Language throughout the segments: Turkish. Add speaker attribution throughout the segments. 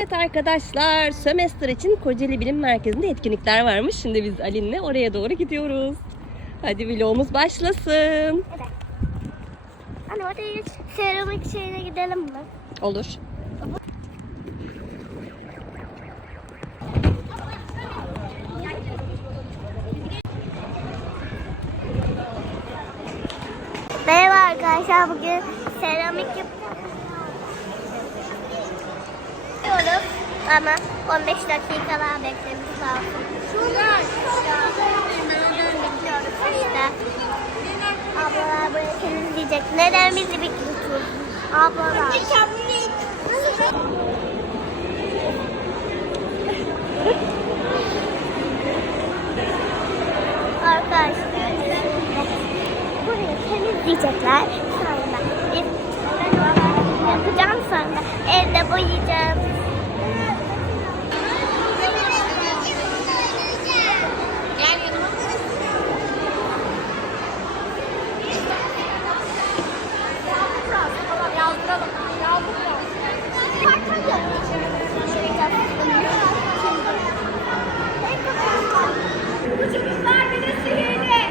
Speaker 1: Evet arkadaşlar, sömestr için Kocaeli Bilim Merkezi'nde etkinlikler varmış. Şimdi biz Alin'le oraya doğru gidiyoruz. Hadi vlogumuz başlasın.
Speaker 2: Hani oraya hiç seramik şeyine gidelim mi?
Speaker 1: Olur.
Speaker 2: Merhaba arkadaşlar bugün seramik yapıyoruz ama 15 dakika daha beklememiz lazım. Bekliyoruz işte. Ablalar buraya temizleyecek. Neden bizi bekliyorsunuz? Ablalar. Arkadaşlar burayı temizleyecekler. Sonra yapacağım sonra evde boyayacağım.
Speaker 3: Bu çocuklar bir de sihirli.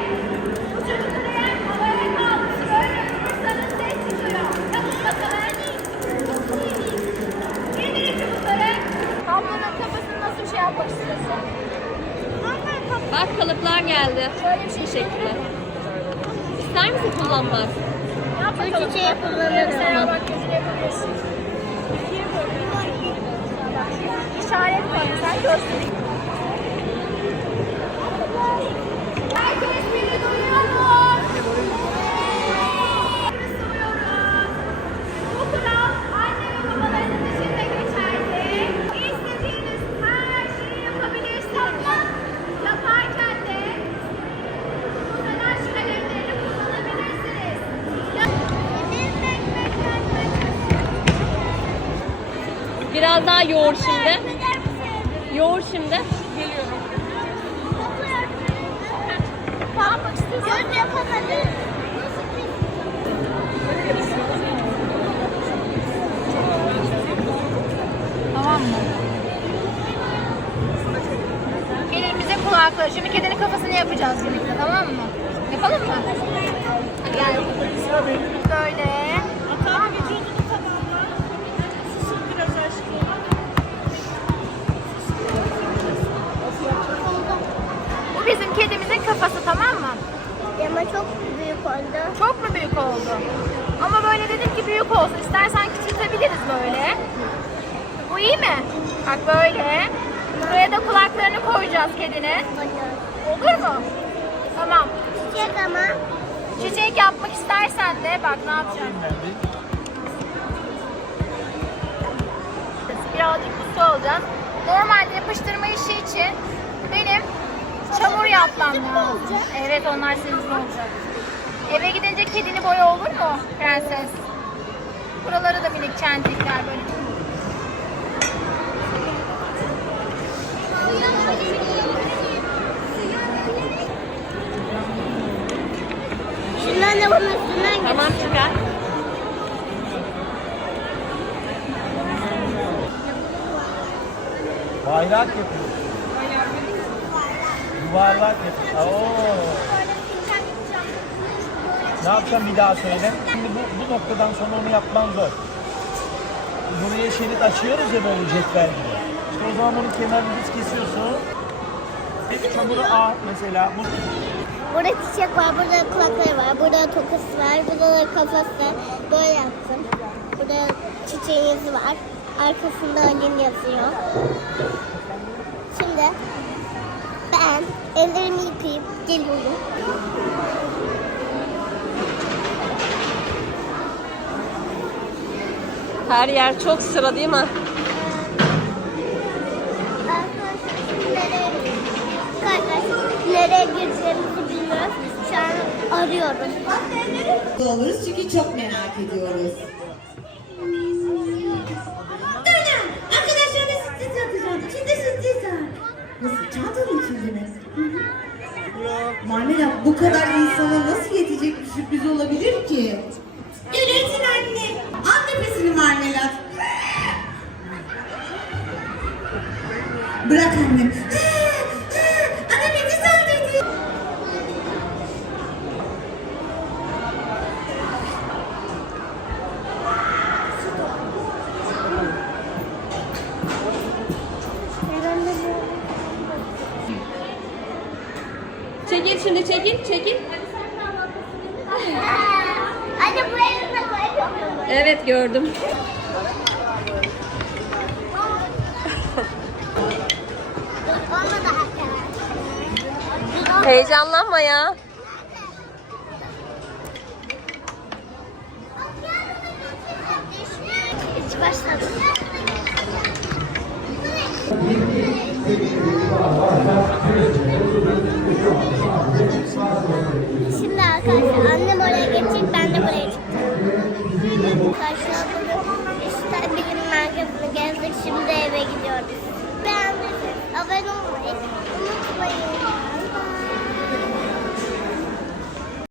Speaker 3: Bu çocukları eğer havaya kaldırıp böyle vurursanız ses çıkıyor. Yapın bakalım. İndirin çubukları. Tablonun kafasını nasıl bir şey yapmak istiyorsun?
Speaker 1: Bak kalıplar geldi.
Speaker 3: Şöyle bir şey
Speaker 1: Teşekkürler. İster misin kullanmak?
Speaker 3: Yap bakalım.
Speaker 2: çiçeği kullanırım.
Speaker 3: Mesela bak gözüne yapabilirsin. İşaret koy. Sen göster.
Speaker 1: Biraz daha yoğur şimdi. Yoğur şimdi.
Speaker 2: Yapamadım.
Speaker 3: Tamam mı? Elimize kulakları. Şimdi kedinin kafasını yapacağız birlikte tamam mı? Yapalım mı? Gel. Böyle.
Speaker 2: Çok büyük oldu.
Speaker 3: Çok mu büyük oldu? Ama böyle dedim ki büyük olsun. İstersen küçültebiliriz böyle. Bu iyi mi? Bak böyle. Buraya da kulaklarını koyacağız kedinin. Olur mu? Tamam.
Speaker 2: Çiçek ama
Speaker 3: Çiçek yapmak istersen de bak ne yapacaksın? Birazcık su alacağız. Normalde yapıştırma işi için benim çamur yapmam lazım. Evet onlar sizin olacak. Eve gidince kedini boya olur mu prenses? Buraları da minik çentikler böyle.
Speaker 2: şundan da bunun üstünden geç.
Speaker 1: Tamam çıkar.
Speaker 4: Bayrak yapıyor. Yuvarlak. Oo. Ne yapacağım bir daha söyle. Şimdi bu, bu noktadan sonra onu yapman zor. Buraya şerit açıyoruz ya böyle cetvel gibi. İşte o zaman bunu kenarını düz kesiyorsun. Bir çamuru A mesela. Bu
Speaker 2: Burada çiçek var, burada kulakları var, burada tokası var, burada da kafası. Böyle yaptım. Burada çiçeğin yüzü var. Arkasında Alin yazıyor. Şimdi ben ellerimi yıkayıp geliyorum.
Speaker 1: Her yer çok sıra değil mi?
Speaker 2: Nereye gireceğimizi bilmiyoruz. Şu an arıyoruz.
Speaker 5: oluruz çünkü çok merak ediyoruz. bu kadar insana nasıl yetecek bir sürpriz olabilir ki? Görürsün anne. Al nefesini marmelat. Bırak annem.
Speaker 1: Çekil şimdi çekil çekil.
Speaker 2: Anne bu elimde.
Speaker 1: Evet gördüm. Heyecanlanma ya.
Speaker 2: Hiç başladı. Şimdi arkadaşlar annem oraya geçecek ben de buraya çıkacağım. Arkadaşlar bunu işte bilim merkezini gezdik şimdi eve gidiyoruz. Beğendiyseniz abone olmayı unutmayın.